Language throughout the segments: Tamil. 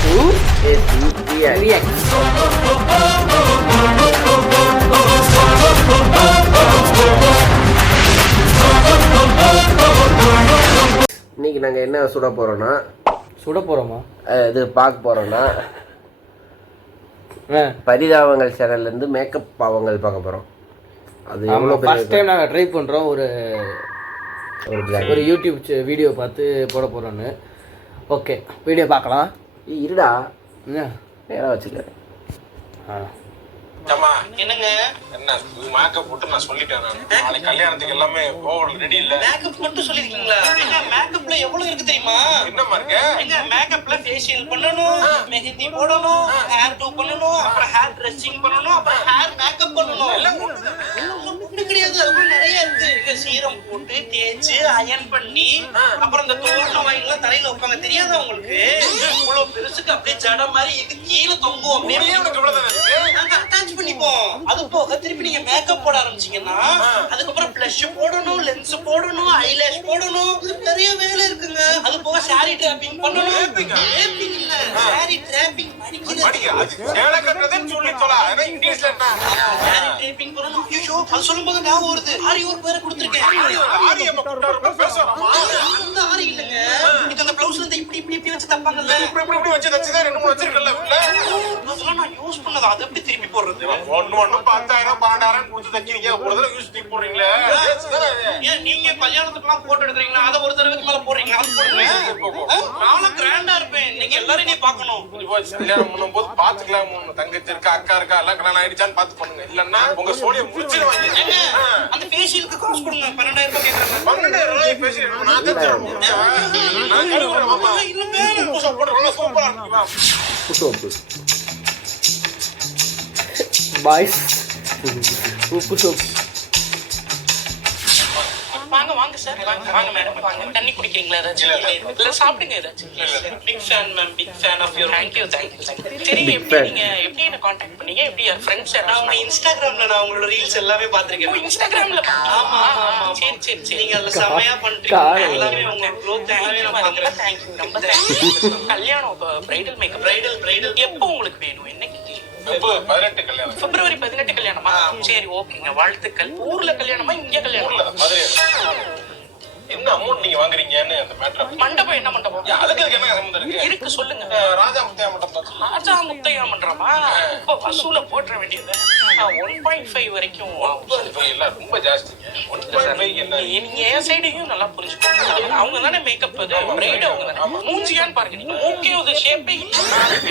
இன்னைக்கு நாங்கள் என்ன சுட போகிறோன்னா இது பார்க்க போகிறோன்னா பரிதாபங்கள் சேனல்லேருந்து மேக்கப் பாவங்கள் பார்க்க போகிறோம். அது எவ்வளோ ஃபர்ஸ்ட் டைம் நாங்கள் ட்ரை பண்ணுறோம். ஒரு யூடியூப் வீடியோ பார்த்து போட போகிறோன்னு. ஓகே, வீடியோ பார்க்கலாம். இருடா நேராக வச்சுக்க. என்னங்க என்ன மேக்கப் போட்டு நான் சொல்லிட்டேன். நாளைக்கு கல்யாணத்துக்கு எல்லாமே ஓவர் ரெடி இல்ல. மேக்கப் மட்டும் சொல்லிருக்கீங்களா? என்ன மேக்கப்ல எவ்வளவு இருக்கு தெரியுமா? என்னமா இருக்கு? எங்க மேக்கப்ல ஃபேஷியல் பண்ணனும், மெஹந்தி போடணும், ஹேர் டூ பண்ணனும், அப்புறம் ஹேர் ட்ரெஸ்ஸிங் பண்ணனும், அப்புறம் ஹேர் மேக்கப் பண்ணனும். எல்லாம் ஒண்ணு கிடையாது, அது நிறைய இருக்கு. இங்க சீரம் போட்டு தேய்ச்சு அயன் பண்ணி அப்புறம் இந்த தோரண வாயில தலையில வைப்பாங்க, தெரியாதா உங்களுக்கு? இவ்வளவு பெருசுக்கு அப்படியே ஜட மாதிரி இது கீழே தொங்கும். அப்படியே உனக்கு இவ்வளவுதான் இருக்கு. அட்டாச் பண்ணிப்போம். அது போக திருப்பி நீங்க மேக்கப் போட ஆரம்பிச்சீங்கன்னா அதுக்கப்புறம் ப்ளஷ் போடணும், லென்ஸ் போடணும், ஐலாஷ் போடணும். இது பெரிய வேலை இருக்குங்க. அது போக சாரி டிராப்பிங் பண்ணணும். டிராப்பிங் இல்ல, சாரி டிராப்பிங் படிக்கிறது. சேலை கட்டறதுன்னு சொல்லி சொல்ல. அத இங்கிலீஷ்ல என்ன? சாரி டிராப்பிங் பண்ணணும். ஐயோ, அது சொல்லும்போது ஞாபகம் வருது. ஆரி ஒரு பேரை கொடுத்திருக்கேன். ஆரி அம்மா கூட்டாரு பேசுறாமா? அந்த ஆரி இல்லங்க. இது அந்த ப்ளவுஸ்ல இருந்து இப்படி வச்சு தப்பாங்கல்ல. இப்படி வச்சு தச்சதே ரெண்டு மூணு வச்சிருக்கல உள்ள. அதெல்லாம் நான் யூஸ் பண்ணது. அது எப்படி திருப்பி போடுறது? ஒண்ணு 10,000 12,000 கொடுத்து தைக்கிறீங்க, ஒரு தடவை யூஸ் பண்ணி போடுறீங்களே. ஏன் நீங்க கல்யாணத்துக்குலாம் போட்டோ எடுக்கிறீங்களா? அத ஒரு தடவைக்கு மேல போடுறீங்க. அது போடுங்க. நானும் கிராண்டா இருப்பேன். நீங்க எல்லாரும் நீ பார்க்கணும். கல்யாணம் பண்ணும்போது பாத்துக்கலாம். தங்கச்சி இருக்கா, அக்கா இருக்கா, எல்லாம் கல்யாணம் ஆயிடுச்சான்னு பார்த்து பண்ணுங்க. இல்லன்னா உங்க சோழியை முடிச்சிடுவாங்க. அந்த ஃபேஷியலுக்கு காசு கொடுங்க. 12,000 ரூபாய் கேக்குறாங்க. 12,000 ரூபாய் ஃபேஷியல் நான் தச்சேன். நான் கழுவுறேன் மாமா. இல்ல மேல பூசா போடுறேன். சூப்பரா இருக்கு. பாய்ஸ் உப்பு சோப். வாங்க சார், வாங்க மேடம், வாங்க. தண்ணி குடிக்கிறீங்களா? ஏதாச்சும் இல்ல சாப்பிடுங்க ஏதாச்சும். Big fan ma'am, big fan of your. Thank you. சரி, நீங்க எப்படி என்ன கான்டாக்ட் பண்ணீங்க? எப்படி ஃப்ரெண்ட்ஸ்? நான் உங்க இன்ஸ்டாகிராம்ல நான் உங்களோட ரீல்ஸ் எல்லாமே பாத்துர்க்கேன். இன்ஸ்டாகிராம்ல? ஆமா. சரி. நீங்க அதுல செமையா பண்றீங்க. எல்லாமே உங்க க்ளோத் எல்லாமே நான் பாக்குறேன். Thank you. ரொம்ப தேங்க்ஸ். கல்யாணம் பிரைடல் மேக்கப். பிரைடல் எப்போ உங்களுக்கு வேணும்? என்னைக்கு? February 18 கல்யாணமா? சரி, ஓகேங்க, வாழ்த்துக்கள். ஊர்ல கல்யாணமா, இங்க கல்யாணமா? என்ன அமௌண்ட் நீங்க வாங்குறீங்கன்னு அந்த மேட்டர். மண்டபம் என்ன மண்டபம்? அதுக்கு என்ன சம்பந்தம் இருக்கு? இருக்கு, சொல்லுங்க. ராஜா முத்தையா மண்டபம். ராஜா முத்தையா மண்டபமா? இப்ப வசூல போட்ற வேண்டியது. 1.5 வரைக்கும் இல்ல, ரொம்ப ஜாஸ்தி. 1.5 என்ன? நீங்க என் சைடையும் நல்லா புரிஞ்சுக்கோங்க. அவங்க தானே மேக்கப் பிரைட், அவங்க தானே. மூஞ்சியான்னு பாருங்க. நீங்க ஓகே, ஒரு ஷேப்பே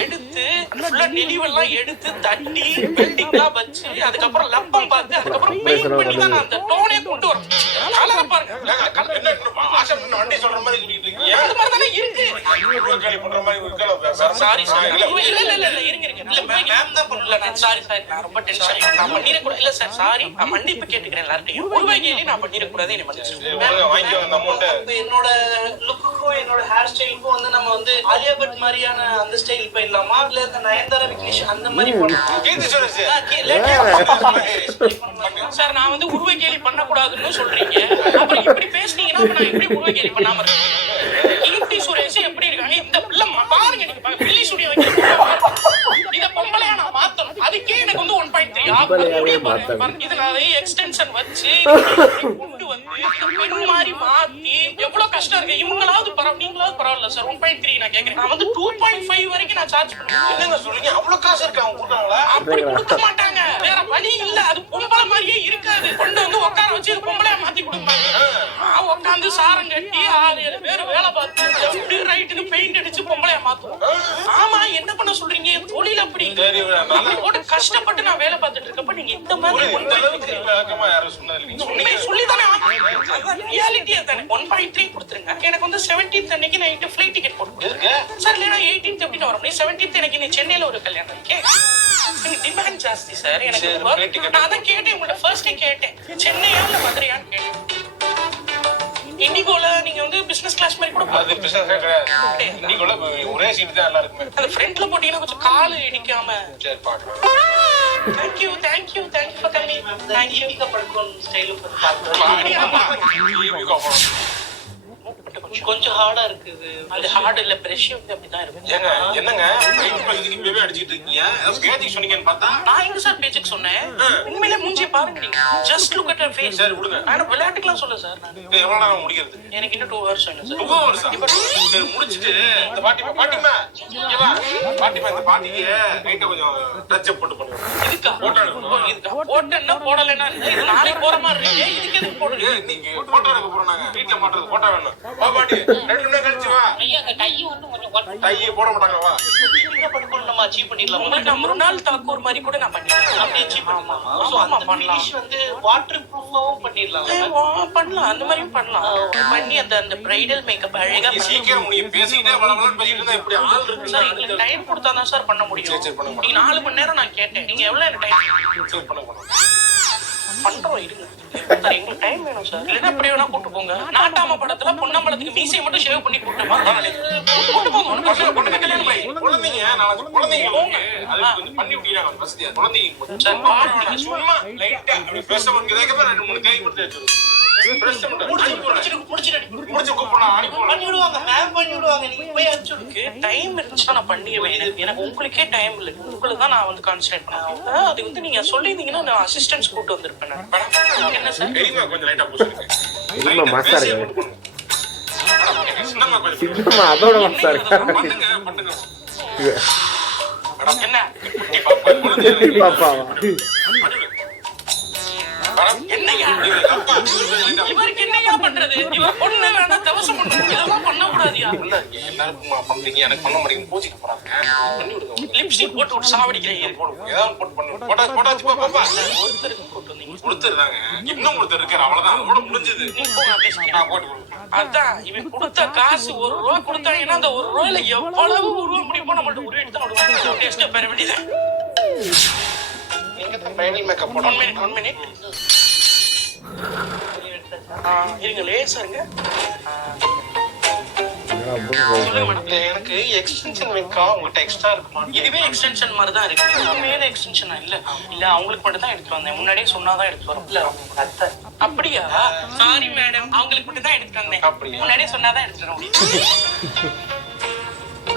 எடுத்து ஃபுல்லா டெலிவெல்லாம் எடுத்து தட்டி பில்டிங்லாம் வச்சு அதுக்கப்புறம் லப்பம் பார்த்து அதுக்கப்புறம் பெயிண்ட் பண்ணி தான் நான் அந்த டோனே கொண்டு வரேன். கலரை பாருங்க. வண்டி சொல்ற மாதிரி இருக்கீங்க. அது மாதிரி தானே இருக்கு. பண்ற மாதிரி சாரி இல்ல இருங்க. இல்ல மேம் தான் பண்ணல. சாரி நான் ரொம்ப டென்ஷன் ஆயிட்டேன். நான் பண்ணிர கூட இல்ல சார். சாரி, நான் மன்னிப்பு கேட்டுக்கிறேன் எல்லார்ட்டையும். ரூபாய்க்கு நான் பண்ணிர கூடாது. என்ன மன்னிச்சிடுங்க. வாங்கிக்கோ அந்த அமௌண்ட். என்னோட லுக்குக்கும் என்னோட ஹேர் ஸ்டைலுக்கும் வந்து நம்ம வந்து ஆலியா பட் மாதிரியான அந்த ஸ்டைல் போயிடலாமா? இல்ல இந்த நயன்தாரா விக்னேஷ் அந்த மாதிரி பண்ணலாம்? சார், நான் வந்து உருவ கேலி பண்ண கூடாதுன்னு சொல்றீங்க. அப்புறம் இப்படி பேசுனீங்கன்னா நான் எப்படி உருவ கேலி பண்ணாம இருக்கேன்? கீர்த்தி சுரேஷ் எப்படி இருக்காங்க? இந்த பிள்ளை பாருங்க, நீங்க பாருங்க, பில்லி ஸ்டுடியோ இத பொம்பளையா நான் மாத்தணும். அதுக்கே எனக்கு வந்து 1.3 இதுல எக்ஸ்டென்ஷன் வச்சு கொண்டு வந்து பெண் மாதிரி மாத்தி எவ்வளவு கஷ்டம் இருக்கு. இவங்களாவது நீங்களாவது பரவாயில்ல சார். 1.3 நான் கேக்குறேன். நான் வந்து 2.5 வரைக்கும் நான் சார்ஜ் பண்ணுவேன். என்னங்க சொல்றீங்க? அவ்வளவு காசு இருக்கு அவங்க கொடுத்தாங்களா? அப்படி கொடுக்க மாட்டாங்க, வேற வழி இல்ல. அது பொம்பளை மாதிரியே இருக்காது. கொண்டு வந்து உட்கார வச்சு இது பொம்பளையா மாத்தி கொடுப்பாங்க. நான் உட்காந்து சாரம் கட்டி 6-7 பேர் வேலை பார்த்து லெஃப்ட் ரைட்டுன்னு பெயிண்ட் அடிச்சு பொம்பளையா மாத்துவோம். ஆமா, என்ன பண்ண சொல்றீங்க? தொழில் அப்படி போட்டு கஷ்டப்பட்டு நான் வேலை பார்த்துட்டு இருக்கப்ப நீங்க இந்த மாதிரி சொல்லிதானே ரியாலிட்டி தானே. 1.3 கொடுத்துருங்க. எனக்கு வந்து 17th அன்னைக்கு நைட்டு ஃபிளைட் டிக்கெட் போட்டு சார். இல்லைன்னா 18th எப்படி வர முடியும்? 17th எனக்கு நீ சென்னையில ஒரு கல்யாணம் இருக்கு. டிமாண்ட் ஜாஸ்தி சார். எனக்கு நான் அதான் கேட்டேன், உங்கள்ட்ட ஃபர்ஸ்டே கேட்டேன், சென்னையா இல்ல மதுரையான்னு கேட்டேன். இண்டிகோல நீங்க வந்து பிசினஸ் கிளாஸ் மாதிரி கூட அது பிசினஸ் கிடையாது. இண்டிகோல ஒரே சீட் தான் நல்லா இருக்குமே. அந்த ஃப்ரண்ட்ல போட்டீங்கன்னா கொஞ்சம் கால் இடிக்காம. சரி பாக்கலாம். Thank you for coming. Thank you. Padukone style பார்த்து கொஞ்சம் ஹார்டா இருக்குது. அது ஹார்ட் இல்ல, பிரஷ் வந்து அப்படிதான் இருக்கு. ஏங்க என்னங்க பேபி அடிச்சிட்டு இருக்கீங்க? பேச்சுக்கு சொன்னீங்கன்னு பார்த்தா நான் எங்க சார் பேச்சுக்கு சொன்னேன்? உண்மையிலே மூஞ்சி பாருங்க நீங்க. Just look at her face. சரி விடுங்க. ஆனா விளையாட்டுக்குலாம் சொல்ல சார். எவ்வளவு நேரம் முடிக்கிறது? எனக்கு இன்னும் 2 hours வேணும் சார். 2 hours இப்ப முடிச்சிட்டு இந்த பாட்டிமா இங்க வா. பாட்டிமா இந்த பாட்டிக்கு லைட்டா கொஞ்சம் டச் அப் போட்டு பண்ணுங்க. இதுக்கா போட்டோ எடுக்கணும். இதுக்கா போட்டோன்னா போடலன்னா இது நாளைக்கு போற மாதிரி இருக்கு. இதுக்கு எதுக்கு போடுங்க? இன்னைக்கு போட்டோ எடுக்க போறோம் நாங்க. வீட்ல மாட்டறது போட்டோ வேணும். வா பாட்டி 2 நிமிஷம் கழிச்சு வா. ஐயா கை வந்து கொஞ்சம் கை போட மாட்டாங்க. வா என்ன பண்ணுவோம் நம்ம அச்சீவ் பண்ணிடலாம். உங்களுக்கு நம்ம ஒரு நாள் தாக்கு ஒரு மாதிரி கூட நான் பண்ணிடலாம். அப்படியே அச்சீவ் பண்ணலாம். ஆமா பண்ணலாம். ஃபினிஷ் வந்து வாட்டர் ப்ரூஃபாவும் பண்ணிடலாம். பண்ணலாம். அந்த மாதிரியும் பண்ணலாம். பண்ணி அந்த பிரைடல் மேக்கப் அழகா சீக்கிரம் முடியும். பேசிட்டே வளவளன்னு பேசிட்டு இருந்தா இப்படி ஆள் இருக்கு சார். உங்களுக்கு டைம் கொடுத்தா தான் சார் பண்ண முடியும். சரி பண்ணுங்க. நீங்க 4 மணி நேரம் நான் கேட்டேன். நீங்க எவ்வளவு எனக்கு டைம்? சரி பண்ணுங்க. பண்றோம் இருங்க. எங்களுக்கு டைம் வேணும் சார். இல்லைன்னா அப்படியே வேணா கூட்டு போங்க. நாட்டாம படத்துல பொன்னம்பலத்துக்கு மீசையை மட்டும் ஷேவ் பண்ணி கூட்டு போங்க. குழந்தைங்க நாளைக்கு குழந்தைங்க போங்க. அது கொஞ்சம் பண்ணி விட்டீங்க வசதியா. குழந்தைங்க சார் பாருங்க சும்மா லைட்டா அப்படி பேச முடியல. 2 3 கை கொடுத்து வச்சிருக்கோம். டைம் இருந்துச்சுன்னா நான் பண்ணிடுவேன். எனக்கு உங்களுக்கே டைம் இல்லை. உங்களுக்கு தான் நான் வந்து கான்சன்ட்ரேட் பண்ணுவேன். அது வந்து நீங்க சொல்லியிருந்தீங்கன்னா நான் அசிஸ்டன்ஸ் கூட்டு வந்திருப்பேன். என்ன சார் பெரியமா கொஞ்சம் லைட்டா பூசுங்க. இல்ல மாஸ்டர் சின்னமா அதோட மாஸ்டர் பண்ணுங்க. என்ன பாப்பாவா என்னையா இவருக்கு என்னையா பண்றது? இவர் பொண்ணு வேணா தவசம் பண்ணணும். இதெல்லாம் பண்ண கூடாதியா? இல்ல எல்லாருக்கும் பண்றீங்க. எனக்கு பண்ண மாட்டீங்க. பூஜைக்கு போறாங்க. பண்ணி விடுங்க. லிப்ஸ்டிக் போட்டு விட்டு சாவடிக்கிறீங்க. போடுங்க. ஏதாவது போட்டு பண்ணுங்க. போட்டாச்சு பாப்பா. ஒருத்தருக்கு போட்டு வந்தீங்க. கொடுத்துறாங்க. இன்னும் ஒருத்தர் இருக்காரு. அவ்வளவுதான். அதோட முடிஞ்சது. நான் போட்டு கொடுங்க. அதான் இவன் கொடுத்த காசு 1 ரூபா கொடுத்தாங்கன்னா அந்த 1 ரூபாயில எவ்வளவு உருவ முடியுமோ நம்மள்ட்ட உருவிட்டு தான் விடுவாங்க. டெஸ்ட் பெற வேண்டியது. எங்க தான் ஃபைனல் மேக்கப் போட 1 மினிட் இருங்க. லேசருங்க. எனக்கு எக்ஸ்டென்ஷன் வைக்கா உங்ககிட்ட எக்ஸ்ட்ரா இருக்குமா? இதுவே எக்ஸ்டென்ஷன் மாதிரி தான் இருக்கு. மேல எக்ஸ்டென்ஷனா இல்ல அவங்களுக்கு மட்டும் தான் எடுத்து வந்தேன். முன்னாடியே சொன்னாதான் எடுத்து வரும். இல்ல அத்தை அப்படியா? சாரி மேடம், அவங்களுக்கு மட்டும் தான் எடுத்து வந்தேன். அப்படியா? முன்னாடியே சொன்னாதான் எடுத்துட்டு வரும்.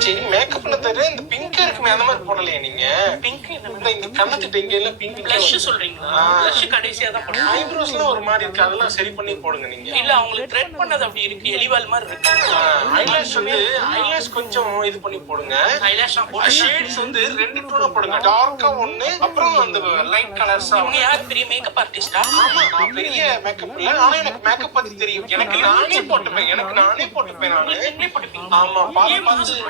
சரி மேக்கப்ல தர இந்த பிங்க் இருக்குமே அந்த மாதிரி போடலையா நீங்க? பிங்க் இந்த கண்ணத்துட்டு இங்க எல்லாம் பிங்க் ப்ளஷ் சொல்றீங்களா? ப்ளஷ் கடைசியா தான் போடுங்க. ஐப்ரோஸ்ல ஒரு மாதிரி இருக்கு. அதெல்லாம் சரி பண்ணி போடுங்க நீங்க. இல்ல அவங்களுக்கு த்ரெட் பண்ணது அப்படி இருக்கு. எலிவால் மாதிரி இருக்கு. ஐலாஷ் வந்து ஐலாஷ் கொஞ்சம் இது பண்ணி போடுங்க. ஐலாஷ் போடுங்க. ஷேட்ஸ் வந்து 2 டோனா போடுங்க. டார்க்கா ஒன்னு அப்புறம் அந்த லைட் கலர்ஸ். அவங்க யார் பெரிய மேக்கப் ஆர்டிஸ்டா? ஆமா நான் பெரிய மேக்கப் இல்ல. ஆனா எனக்கு மேக்கப் பத்தி தெரியும். எனக்கு நானே போட்டுப்பேன். ஆமா பாத்து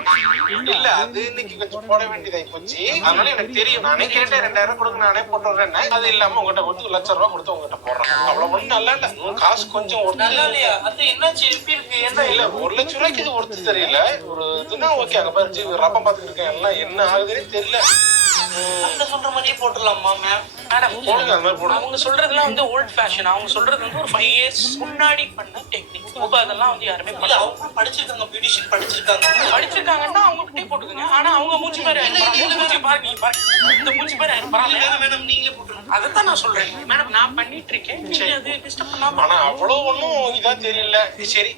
இல்ல அது இன்னைக்கு கொஞ்சம் போட வேண்டியதாய் போச்சு. அதனால எனக்கு தெரியும். நானே கேட்டேன் 2000 கொடுக்க நானே போட்டுறேன். அது இல்லாம உங்ககிட்ட கொடுத்து 1 லட்சம் ரூபாய் கொடுத்து உங்ககிட்ட போடுறேன். அவ்வளவு ஒண்ணு நல்லா இல்ல. காசு கொஞ்சம் நல்லா இல்லையா? அது என்னாச்சு எப்படி இருக்கு? என்ன இல்ல 1 லட்சம் ரூபாய்க்கு இது ஒருத்து தெரியல. ஒரு இதுனா ஓகே. அங்க பாரு ரப்பம் பாத்துட்டு இருக்கேன். எல்லாம் என்ன ஆகுதுன்னு தெரியல. அந்த சொல்ற மாதிரியே போட்டுடலாமா மேம்? மேடம் போடுங்க. அந்த மாதிரி போடுங்க. அவங்க சொல்றதுலாம் வந்து ஓல்ட் ஃபேஷன். அவங்க சொல்றது வந்து ஒரு 5 years முன்னாடி பண்ண டெக்னிக். இப்போ அதெல்லாம் வந்து யாருமே பண்ணல. அவங்க படிச்சிருக்காங்க. பியூட்டிஷியன் படிச்சிருக்காங்கன்னா அவங்க கிட்டே போட்டுக்கங்க. ஆனா அவங்க மூஞ்சி மாதிரி மூஞ்சி பாருங்க. இந்த மூஞ்சி மாதிரி பரவாயில்ல மேடம். நீங்களே போட்டுருங்க. அதைத்தான் நான் சொல்றேன் மேடம். நான் பண்ணிட்டு இருக்கேன். சரி அது டிஸ்டர்ப் பண்ணாம. ஆனா அவ்வளவு ஒன்றும் இதா தெரியல. சரி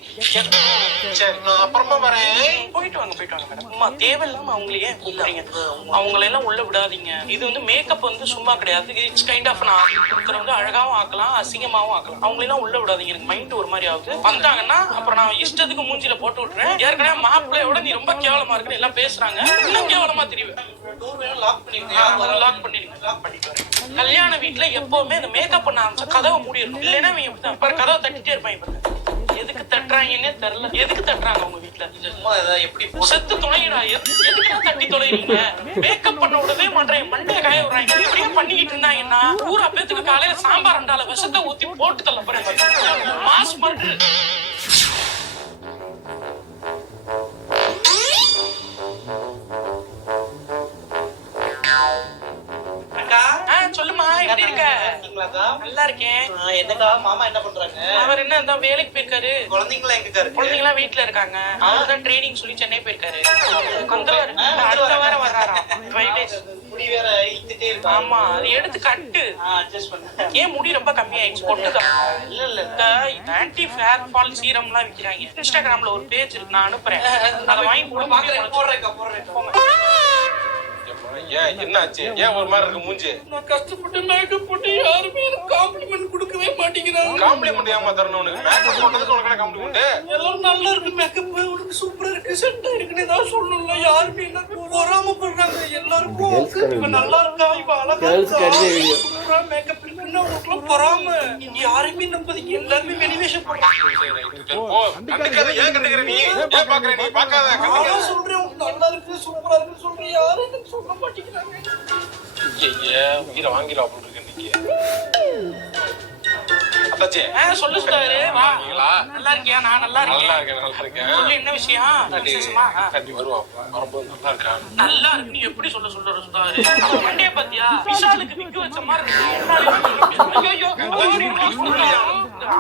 சரி நான் அப்புறமா வரேன். போயிட்டு வாங்க மேடம். அம்மா தேவையில்லாம அவங்களையே கூப்பிடுறீங்க. அவங்களெல்லாம் உள்ள விடாதீங்க. இது வந்து மேக்கப் வந்து சும்மா கிடையாது. இட்ஸ் கைண்ட் ஆஃப் நான் கொடுக்குறவங்க அழகாவும் ஆக்கலாம், அசிங்கமாவும் ஆக்கலாம். அவங்களெல்லாம் உள்ள விடாதீங்க. எனக்கு மைண்ட் ஒரு மாதிரி ஆகுது. வந்தாங்கன்னா அப்புறம் நான் இஷ்டத்துக்கு மூஞ்சில போட்டு விட்டுறேன். ஏற்கனவே மாப்பிள்ளையோட நீ ரொம்ப கேவலமா இருக்குன்னு எல்லாம் பேசுறாங்க. இன்னும் கேவலமா தெரியும். கல்யாண வீட்டுல எப்பவுமே இந்த மேக்கப் பண்ண ஆரம்பிச்சா கதவை மூடிடணும். இல்லைன்னா கதவை தட்டிட்டே இருப்பாங்க. எதுக்கு தட்டுறாங்கன்னே தெரியல. எதுக்கு தட்டுறாங்க உங்க வீட்டுல? எப்படி செத்து தொலைடா? எதுக்கு தட்டி தொலைறீங்க? மேக்கப் பண்ண விடவே மாட்டேன். மண்டைய காய விடுறாங்க. இப்படியே பண்ணிக்கிட்டு இருந்தாங்கன்னா பூரா பேத்துக்கு காலையில சாம்பார் அண்டால விஷத்தை ஊத்தி போட்டு தள்ள போறேன். Mass murder. சொல்லுமா எப்படி இருக்க? நல்லா இருக்கேன். என்னக்கா மாமா என்ன பண்றாங்க? அவர் என்ன வேலைக்கு போயிருக்காரு. குழந்தைங்களா எங்க இருக்காரு? குழந்தைங்களா வீட்டுல இருக்காங்க. அவர்தான் ட்ரைனிங் சொல்லி சென்னை போயிருக்காரு. அடுத்த வாரம் வர்றாராம். 5 days. முடி வேற இழுத்துட்டே இருக்கு. ஆமா அது எடுத்து கட்டு. அட்ஜஸ்ட் பண்ண. ஏன் முடி ரொம்ப கம்மியாயிடுச்சு? கொட்டுதான். இல்ல ஆன்டி ஃபேர் ஃபால் சீரம்லாம் விக்கிறாங்க. இன்ஸ்டாகிராம்ல ஒரு பேஜ் இருக்கு, நான் அனுப்புறேன். அதை வாங்கி போடுறேன். ஏன் என்ன ஆச்சு? ஏன் ஒரு மாதிரி இருக்கு மூஞ்சி? நான் கஷ்டப்பட்டு மேக்கப் போட்டு யாருமே எனக்கு காம்ப்ளிமெண்ட் கொடுக்கவே மாட்டேங்கிறாங்க. காம்ப்ளிமெண்ட் ஏமா தரணும் உனக்கு? மேக்கப் போட்டதுக்கு உனக்கு என்ன காம்ப்ளிமெண்ட்? எல்லாரும் நல்லா இருக்கு, மேக்கப் உனக்கு சூப்பரா இருக்கு, செட் ஆயிருக்குன்னு ஏதாவது சொல்லணும்ல. யாருமே என்ன பொறாம பண்றாங்க. எல்லாருக்கும் இவ நல்லா இருக்கா, இவ அழகா இருக்கா, சூப்பரா மேக்கப் இருக்குன்னு அவங்களுக்குலாம் பொறாம. இங்க யாருமே நம்பதிக்கு எல்லாருமே வெளிவேஷம் பண்றாங்க. ஓ கண்டுக்காத. ஏன் கண்டுக்கிற நீ? ஏன் பாக்குற நீ? பாக்காத. நான் சொல்றேன் உங்களுக்கு நல்லா இருக்கு, சூப்பரா இருக்குன்னு சொல்றேன். யாரும் எனக்கு சொல்ல மாட்டேங்கிறாங்க. ஐயா உயிரை வாங்கிடலாம் அப்படின்னு இருக்கு இன்னைக்கு. அத்தாச்சி சொல்லு சுதாரு. வா. வாங்களா? நல்லா இருக்கியா? நான் நல்லா நல்லா இருக்கேன். இருக்கேன், நல்லா இருக்கேன். சொல்லு என்ன விஷயம்? விசேஷமா? கண்டி வருவான். வரும்போது நல்லா இருக்கான். நல்லா இருக்கு. நீ எப்படி சொல்ல சுதாரு? மண்டைய பாத்தியா? விஷாலுக்கு விக்கு வச்ச மாதிரி இருக்கு. ஐயோ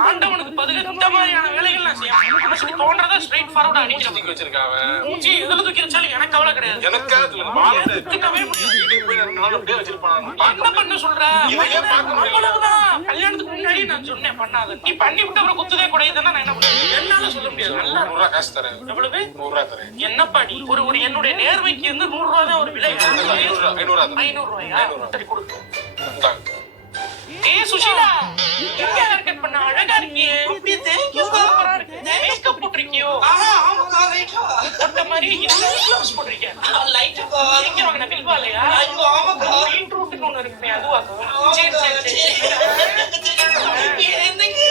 ஆண்டவனுக்கு பதில் இந்த மாதிரியான வேலைகள் நான் செய்ய தோன்றதா ஸ்ட்ரைட் ஃபார்வர்டா அடிக்கிறேன். தூக்கி வச்சிருக்கான் அவன். மூச்சி எதுல தூக்கி வச்சாலும் எனக்கு கவலை கிடையாது. எனக்கா இதுல மாலை எடுத்துக்கவே முடியாது. வீட்டுக்கு போய் 2 நாள் அப்படியே வச்சிருப்பான். என்ன பண்ண சொல்ற? இதையே பார்க்க முடியல. அவ்வளவுதான். கல்யாணத்துக்கு முன்னாடி நான் சொன்னேன் பண்ணாத. நீ பண்ணி விட்டு அப்புறம் குத்துதே கூடாதுன்னா நான் என்ன பண்ணுவேன்? என்னால சொல்ல முடியாது. நல்லா 100 ரூபாய் காசு தரேன். எவ்வளவு? 100 ரூபாய் தரேன். என்னப்பா நீ ஒரு என்னுடைய நேர்மைக்கு வந்து 100 ரூபாய் தான் ஒரு விலை. 500 ரூபாய். 500 ரூபாயா? சரி கொடு. இந்தாங்க. ஏய் சுஷீலா, எங்க ஹேர் கட் பண்ண அழகா இருக்கியே. அப்படியே தேங்க் யூ. சூப்பரா இருக்கு. மேக்கப் போட்டுருக்கியோ? ஆமாக்கா லைட்டா. போட்ட மாதிரி இந்த க்ளவுஸ் போட்டுருக்கியா? லைட்டா. எங்க வாங்கின பில்வாலையா? ஐயோ ஆமாக்கா. பீட்ரூட்னு ஒண்ணு இருக்குமே அதுவா? சரி சரி சரி. என்னங்க?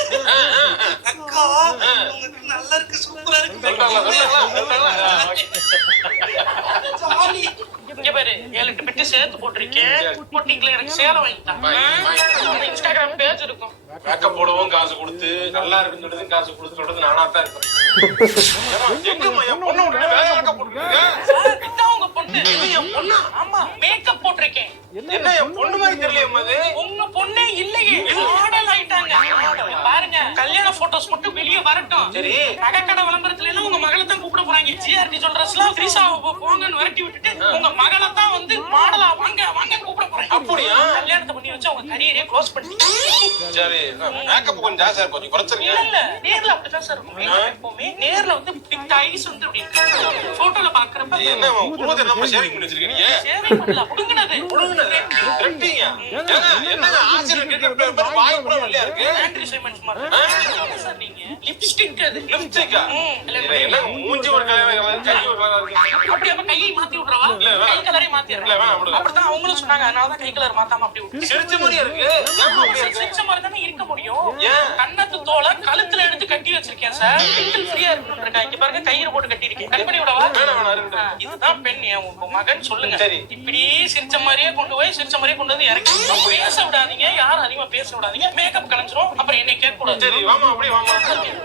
அக்கா உங்களுக்கு நல்லா இருக்கு, சூப்பரா இருக்கு. ஜாலி. இங்க பாரு 7-8 பெட்டி சேர்த்து போட்டிருக்கேன். போட்டிங்களா எனக்கு சேலை வாங்கிட்டான். இன்ஸ்டாகிராம் பேஜ் இருக்கும். மேக்கப் போடவும் காசு கொடுத்து நல்லா இருக்குன்னு சொல்றது காசு கொடுத்து சொல்றது நானா தான் இருப்பேன். எங்கம்மா என் பொண்ணை விட்டு வேற மேக்கப் போட்டுருக்கீங்க? சார் இதான் உங்க பொண்ணு. என் பொண்ணா? ஆமா மேக்கப் போட்டிருக்கேன். என்ன என் பொண்ணு மாதிரி தெரியலையம்மா அது? உங்க பொண்ணே இல்லையே, மாடல் ஆயிட்டாங்க. பாருங்க கல்யாண போட்டோஸ் மட்டும் வெளிய வரட்டும். சரி நகைக்கடை விளம்பரத்துல எல்லாம் உங்க மகளை தான் கூப்பிட போறாங்க. ஜிஆர்டி சொல்றதுலாம் திரிஷா போங்கன்னு விரட்டி விட்டுட்டு உங்க மகளை தான் வந்து மாடலா வாங்க வாங்க கூப்பிட போறாங்க. அப்படியா? கல்யாணத்தை பண்ணி வச்சு அவங்க கரியரே க்ளோஸ் பண்ணிட்டாங்க. சரி மேக்கப் கொஞ்சம் ஜாஸ்தியா இருக்கும், கொஞ்சம் குறைச்சிருங்க. இல்ல நேர்ல அப்படிதான் சார் இருக்கும். makeup எப்பவுமே நேர்ல வந்து பிக் ஐஸ் வந்து அப்படி இருக்கு. போட்டோல பாக்குறப்ப என்ன உருவத்தை நம்ம ஷேரிங் பண்ணி வச்சிருக்கீங்க? சேவிங் பண்ணல, புடுங்குனது. ரெட்டிங்க. என்னங்க ஆசிரியர் கேட்ட வாய் கூட வெள்ளையா இருக்கு. ஆண்ட்ரி சைமன்ஸ் மாதிரி. என்ன சார் நீங்க? லிப்ஸ்டிக் அது. லிப்ஸ்டிக்கா? என்ன மூஞ்சி ஒரு கலர் கை ஒரு கலர் இருக்கு. அப்படியே அப்ப கையை மாத்தி விடுறவா? கை கலரே மாத்திடுறேன். இல்ல வேணாம் விடுங்க. அப்படிதான் அவங்களும் சொன்னாங்க. அதனால தான் கை கலர் மாத்தாம அப்படி விட்டு. சிரிச்ச மாதிரியா இருக்கு. ஏன் அப்படியே இருக்கு? சிரிச்ச மாதிரி தானே இருக்க முடியும். ஏன்? கண்ணத்து தோலை கழுத்துல எடுத்து கட்டி வச்சிருக்கேன் சார். பிம்பிள் ஃப்ரீயா இருக்கணும். இங்க பாருங்க கயிறு போட்டு கட்டி இருக்கேன். கட் பண்ணி விடவா? வேணாம் வேணாம் இருக்கட்டும். இதுதான் பெண். உங்க மகன் சொல்லுங்க. சரி. இப்படி சிரிச்ச மாதிரியே கொண்டு போய் சிரிச்ச மாதிரியே கொண்டு வந்து இறக்கி பேச விடாதீங்க. யாரும் அதிகமா பேச விடாதீங்க. மேக்கப் கலைஞ்சிரும். அப்புறம் என்னை கேட்க கூடாது. சரி வாமா அப்படியே வாமா.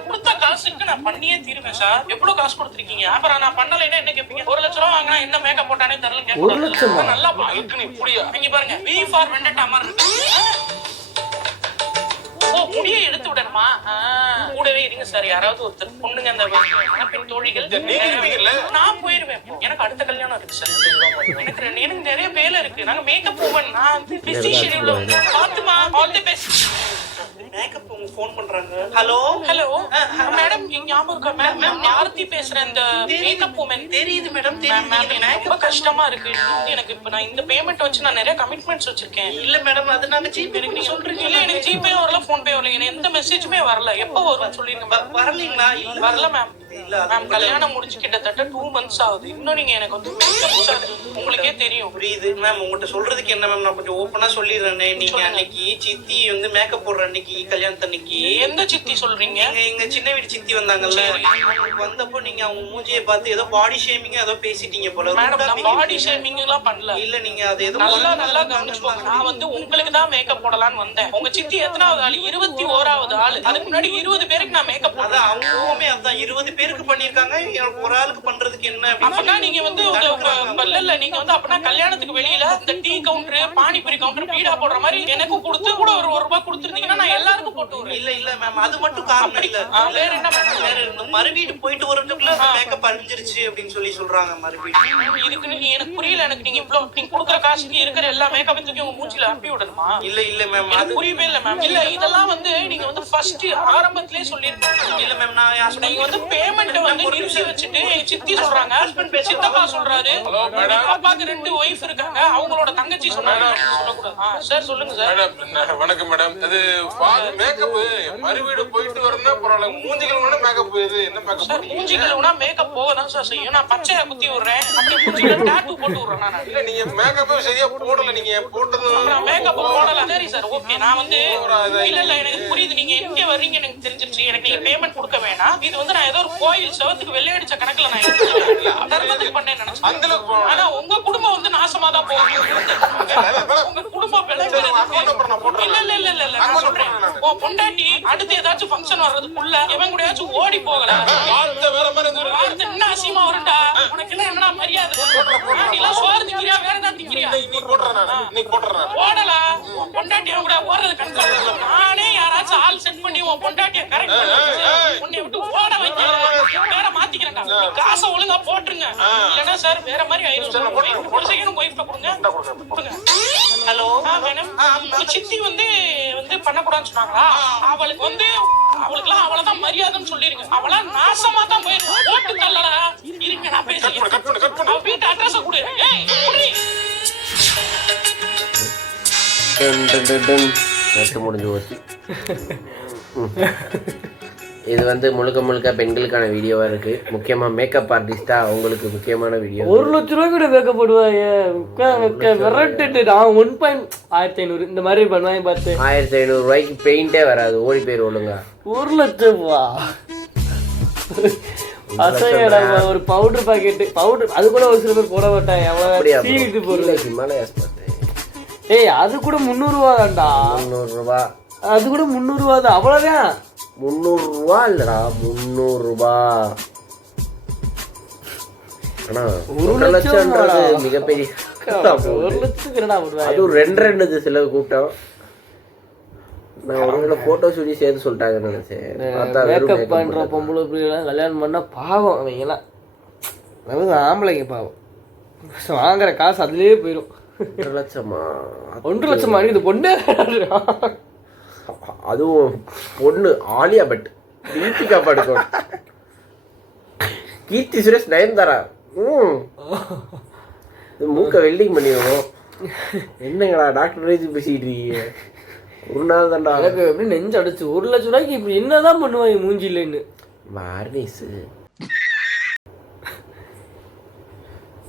கொடுத்த காசுக்கு நான் பண்ணியே தீருவேன் சார். எவ்வளவு காசு கொடுத்துருக்கீங்க? அப்புறம் நான் பண்ணலைன்னா என்ன கேட்பீங்க? 1 லட்சம் ரூபா வாங்கினா என்ன மேக்கப் போட்டானே தெரியல கேட்க 1 லட்சமா? நல்லா அதுக்கு நீ இப்படியா? இங்க பாருங்க பி ஃபார் வெண்டட்டா மாதிரி இருக்கு. ஓ முடியை எடுத்து விடணுமா? கூடவே இருங்க சார். யாராவது ஒருத்தர் பொண்ணுங்க அந்த பெண் தோழிகள். நீங்க இருப்பீங்கல்ல? நான் போயிருவேன். எனக்கு அடுத்த கல்யாணம் இருக்கு சார். எனக்கு நிறைய வேலை இருக்கு. நாங்க மேக்கப் உமன். நான் வந்து பிஸி ஷெட்யூல்ல பாத்துமா ஆல் தி பெஸ்ட். மேக்கப் உங்க ஃபோன் பண்றாங்க. ஹலோ ஹலோ மேடம் ஞாபகம் இருக்கா? மேம் ஆர்த்தி பேசுறேன். இந்த மேக்கப் உமன். தெரியுது மேடம் தெரியுது. மேம் எனக்கு ரொம்ப கஷ்டமா இருக்கு. எனக்கு இப்ப நான் இந்த பேமெண்ட் வச்சு நான் நிறைய கமிட்மெண்ட்ஸ் வச்சிருக்கேன். இல்ல மேடம் அது நாங்க ஜிபே நீங்க சொல்றீங்க. இல்ல எனக்கு ஜிபே வரல, போன் பே வரல. எனக்கு எந்த மெசேஜுமே வரல. எப்போ வரும்னு சொல்லிருங்க. வரலீங்களா? இல்ல வரல மேம். இல்ல மேம் கல்யாணம் முடிஞ்சு கிட்டத்தட்ட 2 months ஆகுது. இன்னும் நீங்க எனக்கு வந்து மேக்கப் சார்ஜ் உங்களுக்கே தெரியும். புரியுது மேம். உங்கள்கிட்ட சொல்றதுக்கு என்ன மேம், நான் கொஞ்சம் ஓப்பனா சொல்லிடுறேன். நீங்க அன்னைக்கு சித்தி வந்து மேக்கப் போடுற அன்னைக்கு கல்யாணத்தன்னைக்கு எந்த சித்தி சொல்றீங்க? எங்க சின்ன வீடு சித்தி வந்தாங்கல்ல, அவங்களுக்கு வந்தப்போ நீங்க அவங்க மூஞ்சியை பார்த்து ஏதோ பாடி ஷேமிங் ஏதோ பேசிட்டீங்க போல. மேடம் நான் பாடி ஷேமிங் எல்லாம் பண்ணல. இல்ல நீங்க அது ஏதோ நல்லா கவனிச்சுக்கோங்க. நான் வந்து உங்களுக்கு தான் மேக்கப் போடலான்னு வந்தேன். உங்க சித்தி எத்தனாவது ஆளு? 21வது ஆளு. அதுக்கு முன்னாடி 20 பேருக்கு நான் மேக்கப் அதான் அவங்களுமே அதான் 20 பேருக்கு பண்ணிருக்காங்க, எனக்கு ஒரு ஆளுக்கு பண்றதுக்கு என்ன அப்பனா நீங்க வந்து இல்ல நீங்க வந்து அப்பனா கல்யாணத்துக்கு வெளியில இந்த டீ கவுண்டர் பானிபூரி கவுண்டர் பீடா போடுற மாதிரி எனக்கு கொடுத்து கூட ஒரு ₹1 கொடுத்துருந்தீங்கன்னா நான் எல்லாருக்கும் போட்டு விடுறேன். இல்ல மேம், அது மட்டும் காரணம் இல்ல. வேற என்ன மேம்? வேற மறுவீடு போயிட்டு வரதுக்குள்ள மேக்கப் அழிஞ்சிருச்சு அப்படின்னு சொல்றாங்க. மறுவீடு இதுக்கு நீங்க எனக்கு புரியல. எனக்கு நீங்க இவ்வளவு நீங்க கொடுக்குற காசுக்கு இருக்கிற எல்லா மேக்கப் தூக்கி உங்க மூச்சில அப்பி விடணுமா? இல்ல மேம், அது புரியவே இல்ல மேம். இல்ல இதெல்லாம் வந்து நீங்க வந்து ஃபர்ஸ்ட் ஆரம்பத்திலே சொல்லிருக்கீங்க. இல்ல மேம், நான் நீங்க வந்து பேமெண்ட் வந்து நிறுத்தி வச்சுட்டு எங்க சித்தி சொல்றாங்க, ஹஸ்பண்ட் பேசி சித்தப்பா சொல்றாரு, அப்பாக்கு 2 ஒய்ஃப் இருக்காங்க, அவங்களோட தங்கச்சி சொன்னாங்க சொல்லக்கூடாது. சார் சொல்லுங்க சார். மேடம் வணக்கம் மேடம். அது மேக்கப் மறுவீடு போயிட்டு வரணும்னா பரவாயில்ல, மூஞ்சிகள் கூட மேக்கப் இது என்ன மேக்கப்? மூஞ்சிகளுனா மேக்கப் போகதான் சார் செய்யும். நான் பச்சையா குத்தி விடுறேன், அப்படியே மூஞ்சில டாட்டூ போட்டு விடுறேன். நான் இல்ல நீங்க மேக்கப் சரியா போடல, நீங்க போட்டது மேக்கப் போடல. சரி சார் ஓகே, நான் வந்து இல்ல எனக்கு புரியுது. நீங்க எங்க வர்றீங்க எனக்கு தெரிஞ்சிருச்சு. எனக்கு நீங்க பேமெண்ட் கொடுக்க வேணாம். இது வந்து நான் ஏதோ ஒரு கோயில் செவத்துக்கு வெள்ளையடிச்ச கணக்குல நான் தர்மத்துக்கு பண்ணேன்னு நினைச்சேன். ஆனா உங்க குடும்பம் வந்து நாசமா தான் போகும். உங்க குடும்பம் இல்ல நான் சொல்றேன், உன் பொண்டாட்டி அடுத்து ஏதாச்சும் ஃபங்க்ஷன் வர்றதுக்குள்ள இவன் கூடயாச்சும் ஓடி போகல. என்ன அசியமா வரும்டா உனக்கு எல்லாம் என்ன மரியாதை? நீ எல்லாம் சோறு திங்கிறியா வேற ஏதாவது திங்கிறியா? ஓடலா உன் பொண்டாட்டி கூட ஓடுறது கண்ட்ரோல். நானே யாராச்சும் ஆள் செட் பண்ணி உன் பொண்டாட்டிய கரெக்ட் பண்ணி உன்னை விட்டு ஓட வைக்கிறேன். வேற மாத்திக்கிறேன்டா. காசை ஒழுங்கா போட்டுருங்க, இல்லன்னா சார் வேற மாதிரி ஆயிடும். ஒரு செகண்ட் ஒய்ஃப்ட கொடுங்க. ஹலோ மேடம், உங்க சித்தி வந்து பண்ணக்கூடாதுன்னு சொன்னாங்களா? அவளுக்குலாம் அவ்வளவுதான் மரியாதைன்னு சொல்லிருங்க. அவளா நாசமா தான் போயிருக்கா. ஓட்டு தள்ளடா. இருங்க நான் பேசுறேன். அவ வீட்டு அட்ரஸ் கொடு. நட்டு முடிஞ்சு போச்சு. இது வந்து முழுக்க பெண்களுக்கான வீடியோவா இருக்கு. முக்கியமா மேக்கப் ஆர்டிஸ்டா அவங்களுக்கு முக்கியமான வீடியோ. 1 லட்ச ரூபாய் கூட மேக்கப் போடுவாங்க. விரட்டு நான் 1,500 இந்த மாதிரி பண்ணுவாங்க. பார்த்து 1500 ரூபாய்க்கு பெயிண்டே வராது, ஓடி பேர் ஒழுங்கா. 1 லட்சம் அசையடா. ஒரு பவுடர் பாக்கெட் பவுடர் அது கூட ஒரு சில பேர் போட மாட்டாங்க. சீவிட்டு போடுறது ஹிமாலயாஸ். ஏய் அது கூட 300 ரூபா தான்டா. 300 ரூபா. அது கூட 300 ரூபா தான். அவ்வளவுதான். 300 ரூபா இல்லடா, 300 ரூபா. ஆனா 1 லட்சம் மிகப்பெரிய. 1 லட்சத்துக்கு என்னடா பண்ணுவாங்க? அதுவும் 2 சில கூட்டம். நான் ஒருவேளை போட்டோ ஷூட்டி சேர்த்து சொல்லிட்டாங்கன்னு நினைச்சேன். மேக்கப் பண்ற பொம்பளை பிள்ளைலாம் கல்யாணம் பண்ணா பாவம் அவங்கலாம். அதாவது ஆம்பளைங்க பாவம், வாங்குற காசு அதுலயே போயிடும். 1 லட்சமா? 1 லட்சமா? இது பொண்ணு. அதுவும் பொண்ணு ஆலியா பட், தீபிகா படுகோன், கீர்த்தி சுரேஷ், நயன்தாரா. மூக்க வெல்டிங் பண்ணிடுவோம். என்னங்கடா டாக்டர் ரேஜ் பேசிட்டு இருக்கீங்க? ஒரு நாள் தான்டா எனக்கு எப்படி நெஞ்சு அடிச்சு. 1 லட்சம் ரூபாய்க்கு இப்படி என்னதான் பண்ணுவாங்க மூஞ்சிலன்னு. வார்னிஸ்.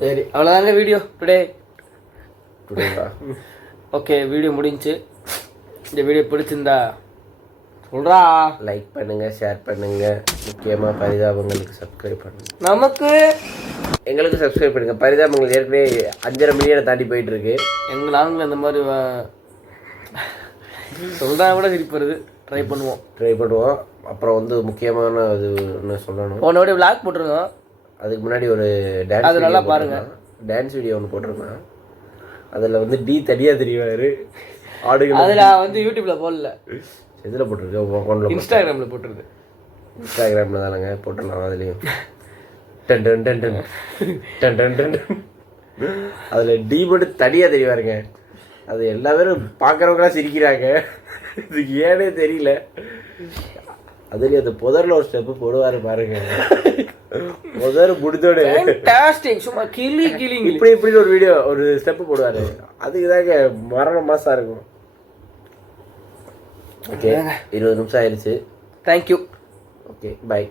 சரி அவ்வளோதாங்க வீடியோ டுடே. ஓகே, வீடியோ முடிஞ்சு. இந்த வீடியோ பிடிச்சிருந்தா சொல்றா லைக் பண்ணுங்க, ஷேர் பண்ணுங்க. முக்கியமாக பரிதாபங்களுக்கு சப்ஸ்கிரைப் பண்ணுங்க. எங்களுக்கு சப்ஸ்கிரைப் பண்ணுங்க. பரிதாபங்கள் ஏற்கனவே 5.5 மில்லியனை தாண்டி போயிட்டு இருக்கு. எங்கள் நாங்களும் இந்த மாதிரி சொல்றா கூட சிரிப்பது ட்ரை பண்ணுவோம். அப்புறம் வந்து முக்கியமான இது என்ன சொல்லணும், உன்னோட விளாக் போட்டிருந்தோம். அதுக்கு முன்னாடி ஒரு டான்ஸ், அது நல்லா பாருங்க. டான்ஸ் வீடியோ ஒன்று போட்டிருந்தேன். அதில் வந்து டி தனியாக தெரிவாரு. ஆடுகள் அதில் வந்து யூடியூப்ல போடல, இதில் போட்டிருக்கு, உங்கள் அக்கௌண்ட்டில் இன்ஸ்டாகிராமில் போட்டுருது. இன்ஸ்டாகிராமில் தானங்க போட்டுடலாம். அதுலேயும் done done done done done done done. அதில் டி மட்டும் தனியாக தெரிவாருங்க. அது எல்லா பேரும் பார்க்குறவங்களாம் சிரிக்கிறாங்க. இதுக்கு ஏனே தெரியல. அதுலேயும் அந்த புதரில் ஒரு ஸ்டெப்பு போடுவார் பாருங்க. புதர் முடித்தோடு சும்மா கிளி இப்படி ஒரு வீடியோ ஒரு ஸ்டெப்பு போடுவார். அதுக்கு தாங்க மரண மாசம் இருக்கும். ஓகே, 20 நிமிஷம் ஆயிடுச்சு. தேங்க்யூ. Okay, by.